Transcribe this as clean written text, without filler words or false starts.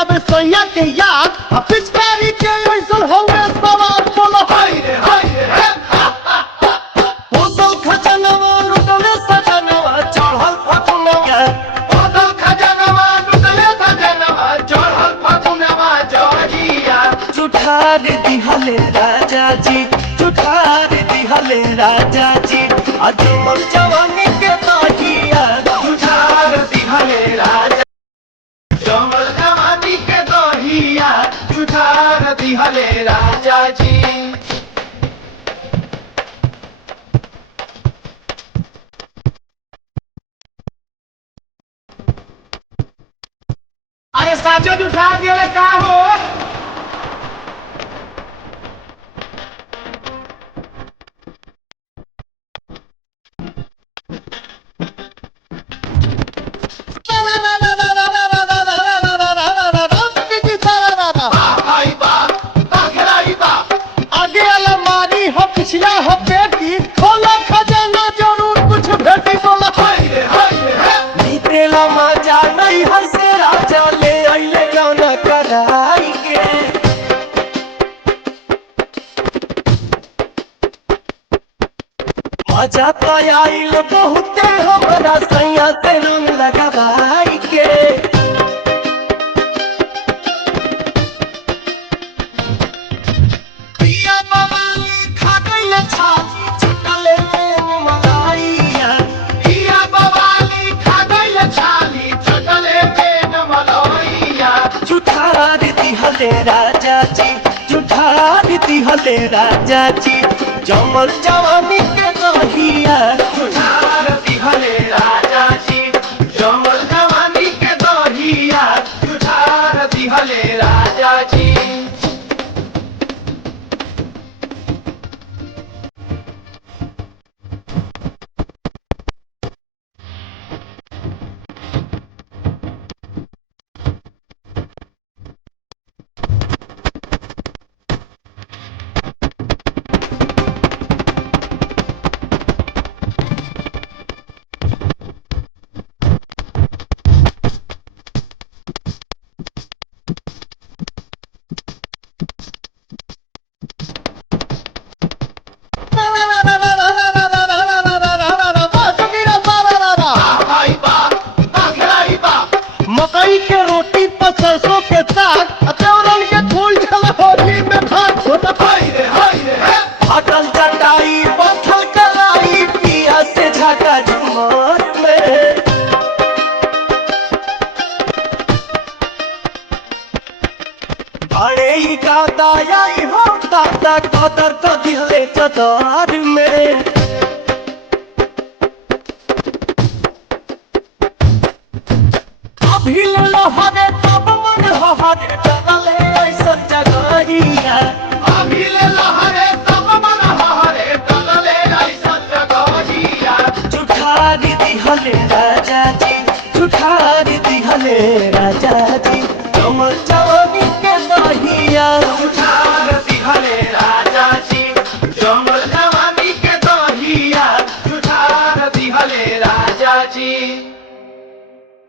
आवे सैया के याद पिचकारी के ऐसन होवे सवार बोलो हाय रे होटल खजानवा लुटले सजनवा चढ़ल फकुनवा होटल खजानवा लुटले सजनवा चढ़ल फकुनवा जहिया चुठार दिहले राजा जी चुठार दिहले राजा जी अजमल जवानी के दहिया चुठार दिहले राजा जमल जवानी के दहिया चुठार दिहले राजा जी। अरे साजन उठा दिया का हो पिछला हो बेटी खोला खजाना जरूर कुछ भेटी बोला बीतेला मजा नहीं हंसे राजा ले आइले गाना कराई के मजा तो आइल बहुते हमरा सैया से रंग लगाई के राजा जी चुठार दिहले राजा जी जमल जवानी के दहिया चुठार दिहले राजा जी जमल जवानी के दहिया चुठार दिहले राजा जी। मकई के रोटी पर सरसों के साग अतौरन के फूल झल होली में भात होता हटल चटाई पत्थर कलाई पिया से झका झुमर में अरे ही का दाया हो दादा कदर तो दिले चदर में भील लहरे तब मन हरे डरले ऐसन जगहिया भील लहरे तब मन हरे डरले ऐसन जगहिया चुठार दिहले राजा जी चुठार दिहले राजा जी जमल जवानी के दहिया चुठार दिहले राजा जी जमल जवानी के दहिया चुठार दिहले राजा जी।